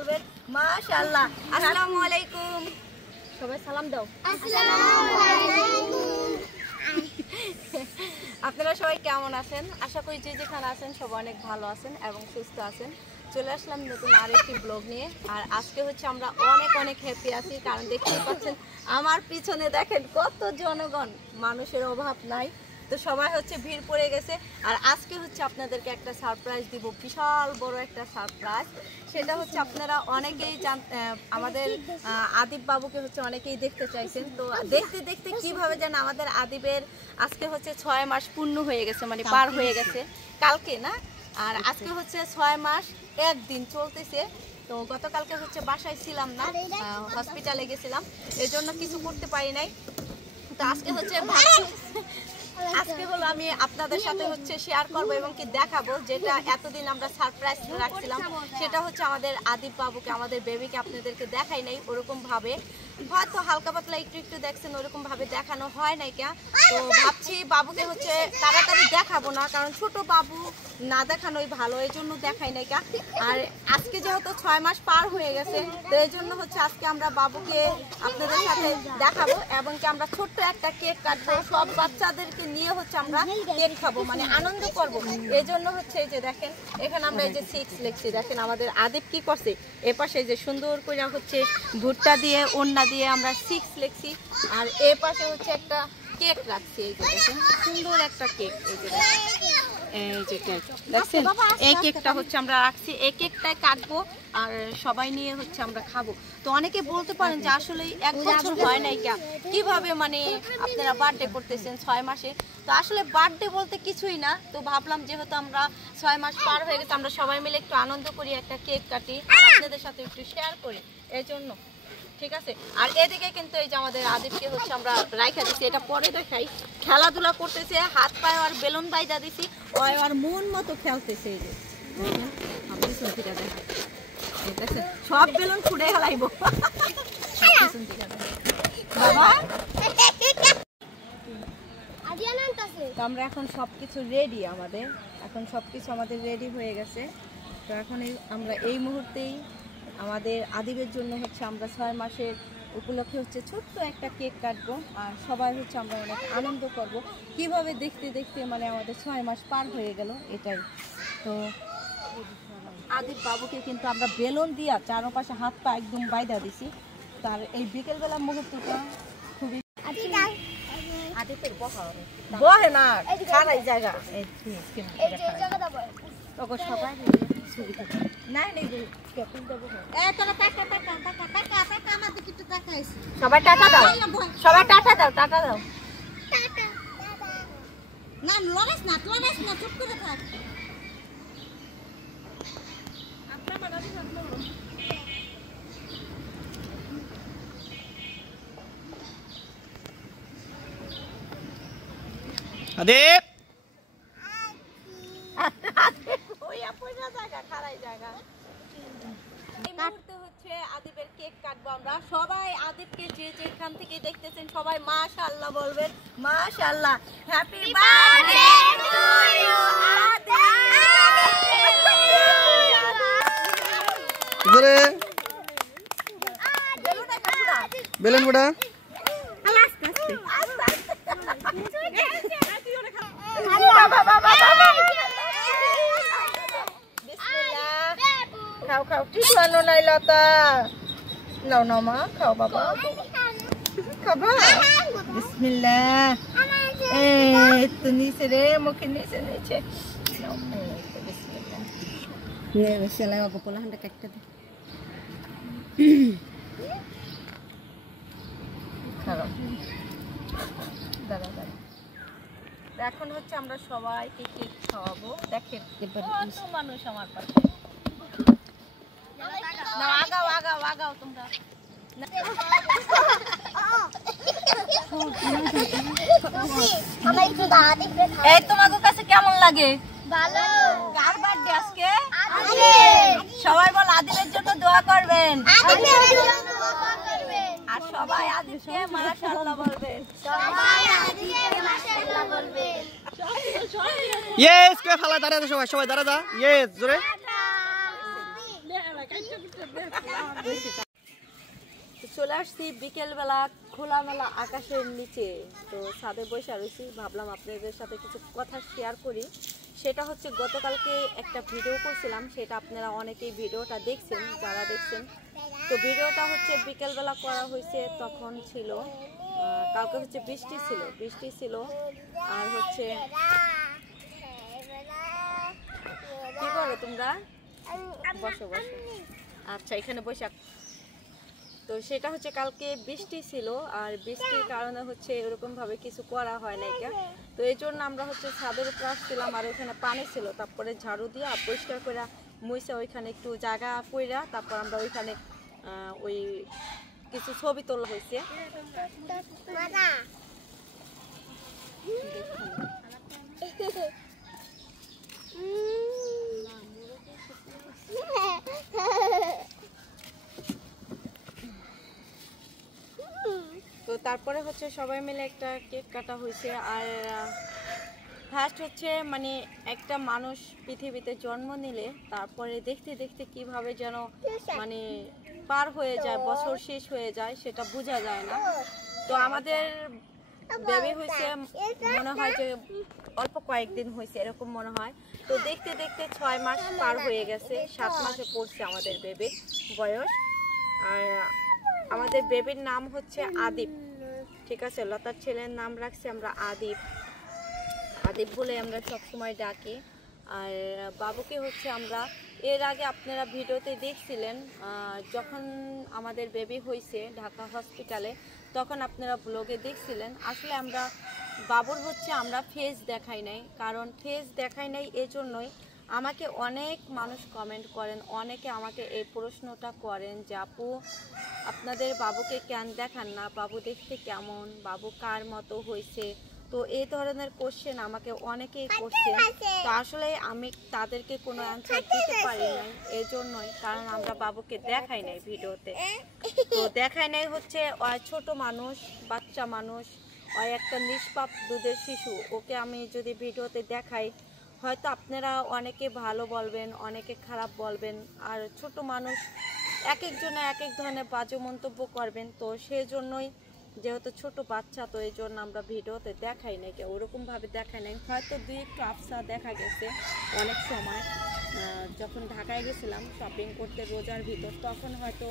বলবেন মাশাআল্লাহ। আসসালামু আলাইকুম, সবাই সালাম দাও। আসসালামু আলাইকুম। আপনারা সবাই কেমন আছেন? আশা করি যে যেখানে আছেন সবাই অনেক ভালো আছেন এবং সুস্থ আছেন। চলে আসলাম নতুন আরেকটি ব্লগ নিয়ে। আর আজকে হচ্ছে আমরা অনেক অনেক হ্যাপি আছি, কারণ দেখতেই পাচ্ছেন আমার পিছনে দেখেন কত জনগণ, মানুষের অভাব নাই। তো সবাই হচ্ছে ভিড় পড়ে গেছে। আর আজকে হচ্ছে আপনাদেরকে একটা সারপ্রাইজ দিব, বিশাল বড় একটা সারপ্রাইজ। সেটা হচ্ছে আপনারা অনেকেই আমাদের আদিব বাবুকে হচ্ছে অনেকেই দেখতে চাইছেন। তো দেখতে দেখতে কিভাবে যেন আমাদের আদিবের আজকে হচ্ছে 6 মাস পূর্ণ হয়ে গেছে, মানে পার হয়ে গেছে কালকে না। আর আজকে হচ্ছে 6 মাস 1 দিন চলতেছে। তো গতকালকে হচ্ছে বাসায় ছিলাম না, হসপিটালে গেছিলাম, এজন্য কিছু করতে পারি নাই। তো আজকে হচ্ছে আজকে হলো আমি আপনাদের সাথে হচ্ছে শেয়ার করব এবং কি দেখাবো, যেটা এতদিন আমরা সারপ্রাইজ রাখছিলাম সেটা হচ্ছে আমাদের আদিব বাবুকে, আমাদের বেবিকে আপনাদেরকে দেখাই নাই ওরকম ভাবে। হয়তো হালকা পাতলা একটু একটু দেখছেন, ওরকম ভাবে দেখানো হয় নাই কে। তো ভাবছি বাবুকে হচ্ছে তাড়াতাড়ি দেখাবো না, কারণ ছোট বাবু না দেখানোই ভালো, এই জন্য দেখাই নাই কে। আর আজকে যেহেতু 6 মাস পার হয়ে গেছে, তো এই জন্য হচ্ছে আজকে আমরা বাবুকে আপনাদের সাথে দেখাবো এবং কি আমরা ছোট্ট একটা কেক কাটবো, সব বাচ্চাদেরকে নিয়ে হচ্ছে আমরা কেক খাবো, মানে আনন্দ করব। এই জন্য হচ্ছে এই যে দেখেন এখানে আমরা এই যে 6 লিখছি, দেখেন আমাদের আদিব কি করছে, এপাশে যে সুন্দর করে হচ্ছে ভুট্টা দিয়ে ওন্না দিয়ে আমরা 6 লিখছি। আর এ পাশে হচ্ছে একটা কেক রাখছি, এই যে দেখেন সুন্দর একটা কেক, এই যে এই যে কেক দেখছেন, এই কেকটা হচ্ছে আমরা রাখছি, এই কেকটাই কাটবো আর সবাই নিয়ে হচ্ছে আমরা খাবো। তো অনেকে বলতে পারেন যে আসলে 1 বছর হয় নাই কিভাবে মানে আপনারা বার্থডে করতেছেন 6 মাসে। তো আসলে বার্থডে বলতে কিছুই না। তো ভাবলাম যেহেতু আমরা 6 মাস পার হয়ে গেছে, আমরা সবাই মিলে একটু আনন্দ করি, একটা কেক কাটি আর আপনাদের সাথে একটু শেয়ার করি, এই জন্য। ঠিক আছে। আর এদিকে কিন্তু এই যে আমাদের আদিবকে হচ্ছে আমরা রাইখা দিচ্ছি, এটা পরে দেখাই, খেলাধুলা করতেছে, হাত পায়ে আর বেলুন বাইদা দিছি, ওই আর মন মতো খেলতেছে। এই যে সব বেলুন ফুড়ে হেলাইব বাবা। তো আমরা এখন সবকিছু রেডি, আমাদের এখন সবকিছু আমাদের রেডি হয়ে গেছে। তো এখন আমরা এই মুহূর্তেই আমাদের আদিবের জন্য হচ্ছে আমরা 6 মাসের উপলক্ষে হচ্ছে ছোট্ট একটা কেক কাটবো আর সবাই হচ্ছে আমরা অনেক আনন্দ করব। কিভাবে দেখতে দেখতে মানে আমাদের 6 মাস পার হয়ে গেল, এটাই। তো আদিব বাবুকে কিন্তু আমরা বেলুন দিয়া চারপাশে হাত পা একদম বাইদা দিছি। তার এই বিকেলবেলা মুহূর্তটা খুবই আদিবের বহে না খারাই জায়গা, সবাই সবাই টাটা দাও, সবাই টাটা দাও, টাটা দাও না, লড়াইস না, লড়াইস না, চুপ করে থাক। আদিব আদিবের কেক কাটবো আমরা সবাই। আদিবকে যে যেখান থেকে দেখতেছেন সবাই মাশাআল্লাহ বলবেন মাশাআল্লাহ। Happy birthday to you Adib. বেলুন কোটা খাও খাও, ঠিক আনো নাই লতা, নাও নাও মা, খাও বাবা, খাবা। বিসমিল্লাহ। এই তো নিচে রে, মুখে নিচে নিচে বিসমিল্লাহ। নে বিসমিল্লাহ, ওগো পোলাহানটা কাটতে দে। খাও দাদা দাদা। এখন হচ্ছে আমরা সবাইকে কেক খাওয়াবো। দেখেন কত মানুষ আমার পাশে। না আগাও আগাও আগাও তোমরা। এই তোমাদের কাছে কেমন লাগে? ভালো। কার বার্থডে আজকে? সবাই বল আদিলের জন্য দোয়া করবেন। আর সবাই আদিলকে মাশাআল্লাহ বলবেন। সবাই আদিলকে মাশাআল্লাহ বলবেন। ইয়েস কে ফালা দাঁড়া, সবাই সবাই দাঁড়া দা। ইয়েস জোরে। তো চলে আসছি বিকেলবেলা খোলামেলা আকাশের নিচে, তো ছাদে বসে রয়েছি। ভাবলাম আপনাদের সাথে কিছু কথা শেয়ার করি। সেটা হচ্ছে গতকালকে একটা ভিডিও করছিলাম, সেটা আপনারা অনেকেই ভিডিওটা দেখছেন, যারা দেখছেন। তো ভিডিওটা হচ্ছে বিকেলবেলা করা হয়েছে, তখন ছিল কালকে হচ্ছে বৃষ্টি ছিল আর হচ্ছে কি করো তোমরা? বসো বসো, আচ্ছা এখানে বসে। তো সেটা হচ্ছে কালকে বৃষ্টি ছিল, আর বৃষ্টির কারণে হচ্ছে এরকম ভাবে কিছু করা হয় না এটা। তো এই জন্য আমরা হচ্ছে ছাদের উপরে আসছিলাম, আর ওইখানে পানি ছিল, তারপরে ঝাড়ু দিয়ে পরিষ্কার করে মুইসা ওইখানে একটু জায়গা কইরা তারপর আমরা ওইখানে ওই কিছু ছবি তোলা হয়েছে। তো তারপরে হচ্ছে সবাই মিলে একটা কেক কাটা হয়েছে। আর ফার্স্ট হচ্ছে মানে একটা মানুষ পৃথিবীতে জন্ম নিলে তারপরে দেখতে দেখতে কিভাবে যেন মানে পার হয়ে যায়, বছর শেষ হয়ে যায়, সেটা বোঝা যায় না। তো আমাদের বেবি হয়েছে মনে হয় যে অল্প কয়েকদিন হয়েছে এরকম মনে হয়। তো দেখতে দেখতে 6 মাস পার হয়ে গেছে, 7 মাসে পড়ছে আমাদের বেবির বয়স। আর আমাদের বেবির নাম হচ্ছে আদিপ, ঠিক আছে। লতার ছেলের নাম রাখছি আমরা আদিপ বলে আমরা সবসময় ডাকি। আর বাবুকে হচ্ছে আমরা এর আগে আপনারা ভিডিওতে দেখছিলেন, যখন আমাদের বেবি হয়েছে ঢাকা হসপিটালে, তখন আপনারা ব্লগে দেখছিলেন। আসলে আমরা বাবুর হচ্ছে আমরা ফেস দেখাই নাই, কারণ ফেস দেখাই নাই এজন্যই আমাকে অনেক মানুষ কমেন্ট করেন, অনেকে আমাকে এই প্রশ্নটা করেন যে আপু আপনাদের বাবুকে কেন দেখান না, বাবু দেখতে কেমন, বাবু কার মতো হয়েছে। তো এই ধরনের কোশ্চেন আমাকে অনেকেই করছেন। তো আসলে আমি তাদেরকে কোনো অ্যান্সার দিতে পারি নাই এই জন্যই, কারণ আমরা বাবুকে দেখাই নাই ভিডিওতে। তো দেখাই নাই হচ্ছে ছোট মানুষ, বাচ্চা মানুষ, একটা নিষ্পাপ দুধের শিশু, ওকে আমি যদি ভিডিওতে দেখাই হয়তো আপনারা অনেকে ভালো বলবেন, অনেকে খারাপ বলবেন, আর ছোট মানুষ এক একজনে এক এক ধরনের বাজে মন্তব্য করবেন। তো সেই জন্যই যেহেতু ছোট বাচ্চা, তো এই জন্য আমরা ভিডিওতে দেখাই নাই, ওরকমভাবে দেখাই নাই। হয়তো দুই একটু আফসা দেখা গেছে অনেক সময়, যখন ঢাকায় গেছিলাম শপিং করতে রোজার ভিতর, তখন হয়তো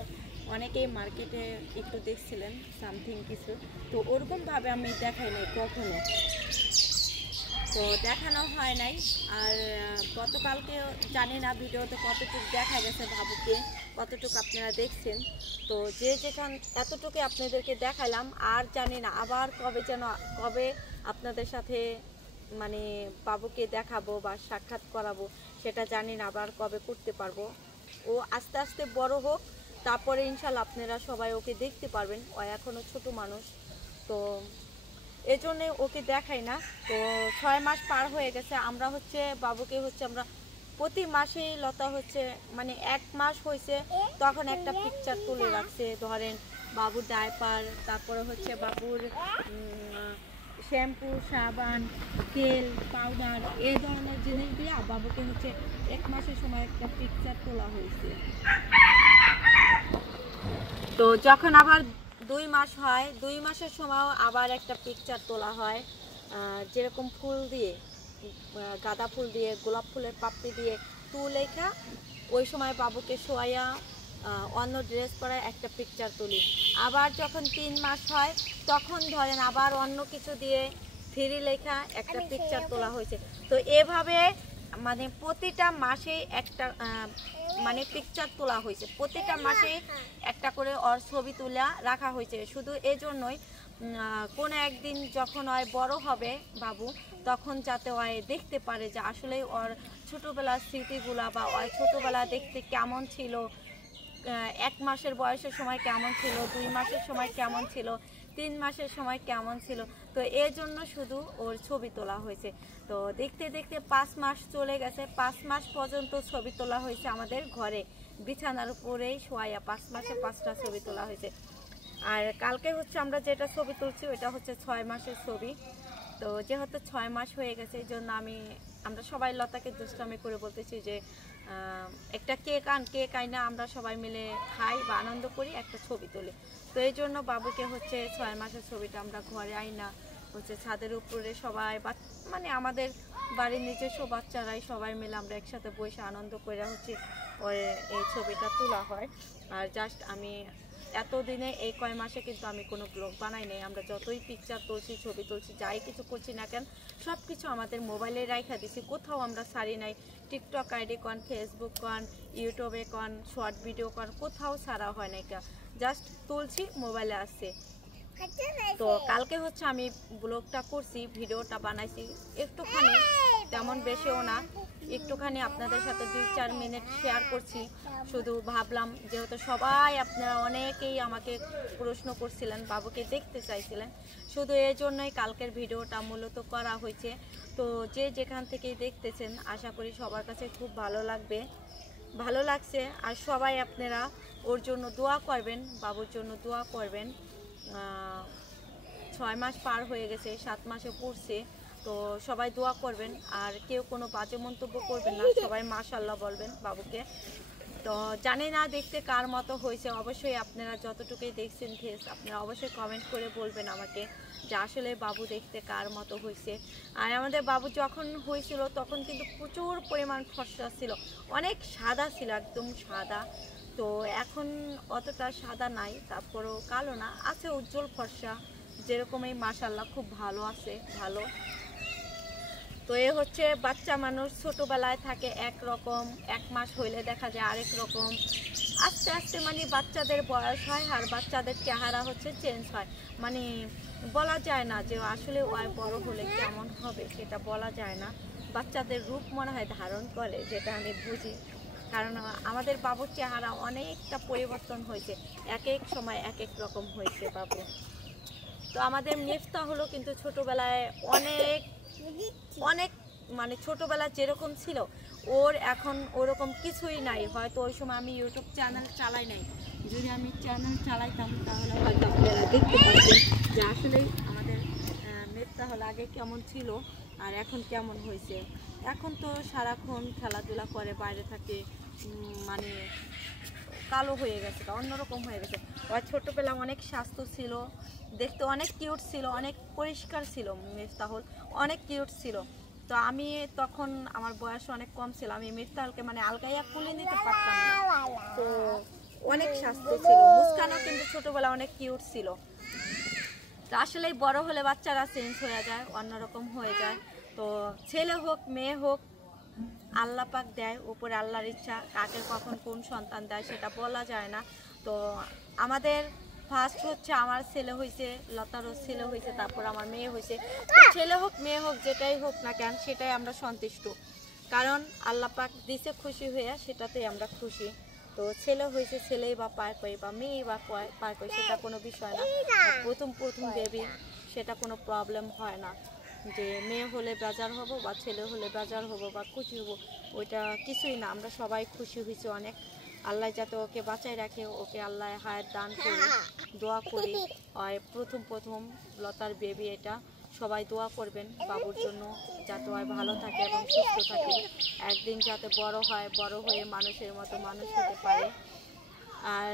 অনেকেই মার্কেটে একটু দেখছিলেন সামথিং কিছু। তো ওরকমভাবে আমি দেখাই নাই কখনো, তো দেখানো হয় নাই। আর গতকালকে জানি না ভিডিওতে কতটুকু দেখা গেছে বাবুকে, কতটুকু আপনারা দেখছেন। তো যে যেখান এতটুকু আপনাদেরকে দেখালাম, আর জানি না আবার কবে আপনাদের সাথে মানে বাবুকে দেখাবো বা সাক্ষাৎ করাবো, সেটা জানি না আবার কবে করতে পারবো। ও আস্তে আস্তে বড় হোক, তারপরে ইনশাল্লাহ আপনারা সবাই ওকে দেখতে পারবেন। ও এখনও ছোট মানুষ, তো এজন্য ওকে দেখাই না। তো 6 মাস পার হয়ে গেছে, আমরা হচ্ছে বাবুকে হচ্ছে আমরা প্রতি মাসেই লতা হচ্ছে মানে 1 মাস হয়েছে তখন একটা পিকচার তুলে রাখছে, ধরেন বাবুর ডায়পার, তারপরে হচ্ছে বাবুর শ্যাম্পু, সাবান, তেল, পাউডার, এই ধরনের জিনিস দিয়ে বাবুকে হচ্ছে 1 মাসের সময় একটা পিকচার তোলা হয়েছে। তো যখন আবার 2 মাস হয়, 2 মাসের সময়ও আবার একটা পিকচার তোলা হয়, যেরকম ফুল দিয়ে, গাঁদা ফুল দিয়ে, গোলাপ ফুলের পাপড়ি দিয়ে লেখা, ওই সময় বাবুকে শোয়া অন্য ড্রেস পরায় একটা পিকচার তুলি। আবার যখন 3 মাস হয় তখন ধরেন আবার অন্য কিছু দিয়ে ফ্রি লেখা একটা পিকচার তোলা হয়েছে। তো এভাবে মানে প্রতিটা মাসে একটা মানে পিকচার তোলা হয়েছে, প্রতিটা মাসে একটা করে ওর ছবি তুলে রাখা হয়েছে, শুধু এই জন্যই কোনো একদিন যখন ওই বড় হবে বাবু, তখন যাতে ওই দেখতে পারে যে আসলে ওর ছোটোবেলার স্মৃতিগুলা বা ওই ছোটোবেলা দেখতে কেমন ছিল, 1 মাসের বয়সের সময় কেমন ছিল, 2 মাসের সময় কেমন ছিল, 3 মাসের সময় কেমন ছিল। তো এই জন্য শুধু ওর ছবি তোলা হয়েছে। তো দেখতে দেখতে 5 মাস চলে গেছে, 5 মাস পর্যন্ত ছবি তোলা হয়েছে আমাদের ঘরে বিছানার উপরেই শোয়া, 5 মাসে 5টা ছবি তোলা হয়েছে। আর কালকে হচ্ছে আমরা যেটা ছবি তুলছি ওটা হচ্ছে 6 মাসের ছবি। তো যেহেতু 6 মাস হয়ে গেছে এই জন্য আমরা সবাই লতাকে দুষ্টামি করে বলতেছি যে একটা কেক আইনা আমরা সবাই মিলে খাই বা আনন্দ করি, একটা ছবি তুলি। তো এই জন্য বাবুকে হচ্ছে 6 মাসের ছবিটা আমরা ঘরে আইনা হচ্ছে ছাদের উপরে সবাই মানে আমাদের বাড়ির নিজস্ব বাচ্চারাই সবাই মিলে আমরা একসাথে বসে আনন্দ করে হচ্ছে পরে এই ছবিটা তোলা হয়। আর জাস্ট আমি এতদিনে এই কয় মাসে কিন্তু আমি কোনো ব্লগ বানাই নাই। আমরা যতই পিকচার তুলছি, ছবি তুলছি, যাই কিছু করছি না কেন, সব কিছু আমাদের মোবাইলে রাখা দিছি, কোথাও আমরা সারি নাই। টিকটক আইডি কন, ফেসবুক কন, ইউটিউবে কন, শর্ট ভিডিও কন, কোথাও সারা হয় নাই। জাস্ট তুলছি, মোবাইলে আসছে। তো কালকে হচ্ছে আমি ব্লগটা করছি, ভিডিওটা বানাইছি একটুখানি, তেমন বেশিও না, একটুখানি আপনাদের সাথে 2-4 মিনিট শেয়ার করছি। শুধু ভাবলাম যেহেতু সবাই আপনারা অনেকেই আমাকে প্রশ্ন করছিলেন, বাবুকে দেখতে চাইছিলেন, শুধু এই জন্যই কালকের ভিডিওটা মূলত করা হয়েছে। তো যে যেখান থেকেই দেখতেছেন আশা করি সবার কাছে খুব ভালো লাগছে। আর সবাই আপনারা ওর জন্য দোয়া করবেন, বাবুর জন্য দোয়া করবেন। 6 মাস পার হয়ে গেছে, 7 মাসে পড়ছে, তো সবাই দোয়া করবেন। আর কেউ কোনো বাজে মন্তব্য করবেন না, সবাই মাশাআল্লাহ বলবেন বাবুকে। তো জানি না দেখতে কার মতো হয়েছে, অবশ্যই আপনারা যতটুকুই দেখছেন ফেস, আপনারা অবশ্যই কমেন্ট করে বলবেন আমাকে যে আসলে বাবু দেখতে কার মতো হয়েছে। আর আমাদের বাবু যখন হয়েছিল তখন কিন্তু প্রচুর পরিমাণ ফর্সা ছিল, অনেক সাদা ছিল, একদম সাদা। তো এখন অতটা সাদা নাই, তারপরেও কালো না, আছে উজ্জ্বল ফর্সা, যেরকমই মাশাআল্লাহ খুব ভালো আছে, ভালো। তো এ হচ্ছে বাচ্চা মানুষ, ছোটোবেলায় থাকে একরকম, 1 মাস হইলে দেখা যায় আরেক রকম, আস্তে আস্তে মানে বাচ্চাদের বয়স হয় আর বাচ্চাদের চেহারা হচ্ছে চেঞ্জ হয়। মানে বলা যায় না যে আসলে ওই বড় হলে কেমন হবে, সেটা বলা যায় না। বাচ্চাদের রূপ মনে হয় ধারণ করে, যেটা আমি বুঝি, কারণ আমাদের বাবুর চেহারা অনেকটা পরিবর্তন হয়েছে, এক এক সময় এক এক রকম হয়েছে বাবু। তো আমাদের মিফতা হলো কিন্তু ছোটোবেলায় অনেক মানে ছোটোবেলা যেরকম ছিল ওর এখন ওরকম কিছুই নাই। হয়তো ওই সময় আমি ইউটিউব চ্যানেল চালাই নাই, যদি আমি চ্যানেল চালাইতাম তাহলে হয়তো আপনারা দেখতে পাচ্ছেন যে আসলেই আমাদের মিফতা হল আগে কেমন ছিল আর এখন কেমন হয়েছে। এখন তো সারাক্ষণ খেলাধুলা করে, বাইরে থাকে, মানে কালো হয়ে গেছে, অন্যরকম হয়ে গেছে। আর ছোটোবেলা অনেক স্বাস্থ্য ছিল, দেখতে অনেক কিউট ছিল, অনেক পরিষ্কার ছিল, মিফতাহুল অনেক কিউট ছিল। তো আমি তখন আমার বয়স অনেক কম ছিল, আমি মিফতাহুলকে মানে আলগাইয়া কুলে নিতে পারতাম না, তো অনেক স্বাস্থ্য ছিল। মুস্কানও কিন্তু ছোটোবেলা অনেক কিউট ছিল। তো আসলেই বড় হলে বাচ্চারা চেঞ্জ হয়ে যায়, অন্যরকম হয়ে যায়। তো ছেলে হোক মেয়ে হোক আল্লাহ পাক দেয়, উপরে আল্লাহর ইচ্ছা, কাকে কখন কোন সন্তান দেয় সেটা বলা যায় না। তো আমাদের ফার্স্ট হচ্ছে আমার ছেলে হয়েছে, লতারও ছেলে হয়েছে, তারপর আমার মেয়ে হয়েছে। তো ছেলে হোক মেয়ে হোক যেটাই হোক না কেন সেটাই আমরা সন্তুষ্ট, কারণ আল্লাহ পাক দিছে খুশি হয়ে, সেটাতেই আমরা খুশি। তো ছেলে হয়েছে ছেলেই বা পায় কই বা মেয়ে বা পায় কই সেটা কোনো বিষয় না। প্রথম বেবি সেটা কোনো প্রবলেম হয় না, যে মেয়ে হলে বেজার হব বা ছেলে হলে বেজার হব বা খুশি হব, ওইটা কিছুই না। আমরা সবাই খুশি হয়েছি অনেক। আল্লাহ যাতে ওকে বাঁচাই রাখে, ওকে আল্লাহ হায়াত দান করে, দোয়া করি। আর প্রথম লতার বেবি এটা, সবাই দোয়া করবেন বাবুর জন্য, যাতে ওই ভালো থাকে এবং সুস্থ থাকে, একদিন যাতে বড় হয়, বড় হয়ে মানুষের মতো মানুষ হতে পারে। আর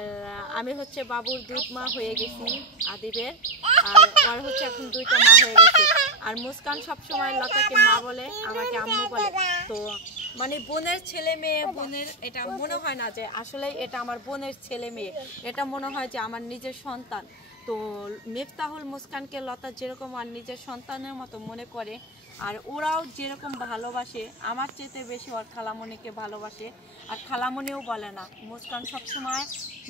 আমি হচ্ছে বাবুর 2 মা হয়ে গেছি আদিবের, আর ওর হচ্ছে এখন 2টা মা হয়ে গেছে। আর মুস্কান সবসময় লতাকে মা বলে, আমাকে আম্মু বলে। তো মানে বোনের ছেলে মেয়ে, বোনের এটা মনে হয় না যে আসলে এটা আমার বোনের ছেলে মেয়ে, এটা মনে হয় যে আমার নিজের সন্তান। তো মিফতাহুল মুস্কানকে লতা যেরকম আর নিজের সন্তানের মতো মনে করে, আর ওরাও যেরকম ভালোবাসে, আমার চেয়ে বেশি ওর খালামণিকে ভালোবাসে। আর খালামণিও বলে না, মুস্কান সবসময়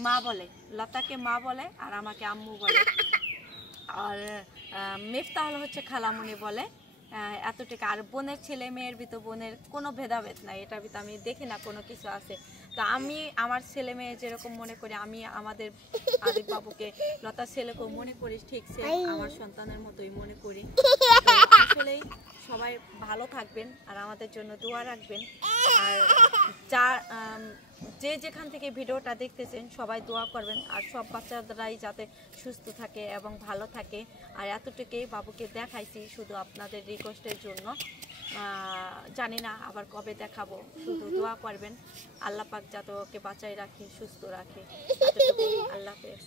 মা বলে, লতাকে মা বলে আর আমাকে আম্মু বলে। আর মিফতাহুল হচ্ছে খালামণি বলে, এতটুকু। আর বোনের ছেলে মেয়ের ভিতর বোনের কোনো ভেদাভেদ নাই, এটার ভিতর আমি দেখি না কোনো কিছু আছে। তো আমি আমার ছেলে মেয়ে যেরকম মনে করি, আমি আমাদের আদিব বাবুকে লতার ছেলেকেও মনে করি ঠিক সে আমার সন্তানের মতোই মনে করি। আসলেই সবাই ভালো থাকবেন আর আমাদের জন্য দোয়া রাখবেন। আর যে যেখান থেকে ভিডিওটা দেখতেছেন সবাই দোয়া করবেন, আর সব বাচ্চারাই যাতে সুস্থ থাকে এবং ভালো থাকে। আর এতটুকুই বাবুকে দেখাইছি শুধু আপনাদের রিকোয়েস্টের জন্য। জানি না আবার কবে দেখাবো, শুধু দোয়া করবেন আল্লাহ পাক যাতে ওকে বাঁচাই রাখে, সুস্থ রাখে। এতটুকুই। আল্লাহ হাফেজ।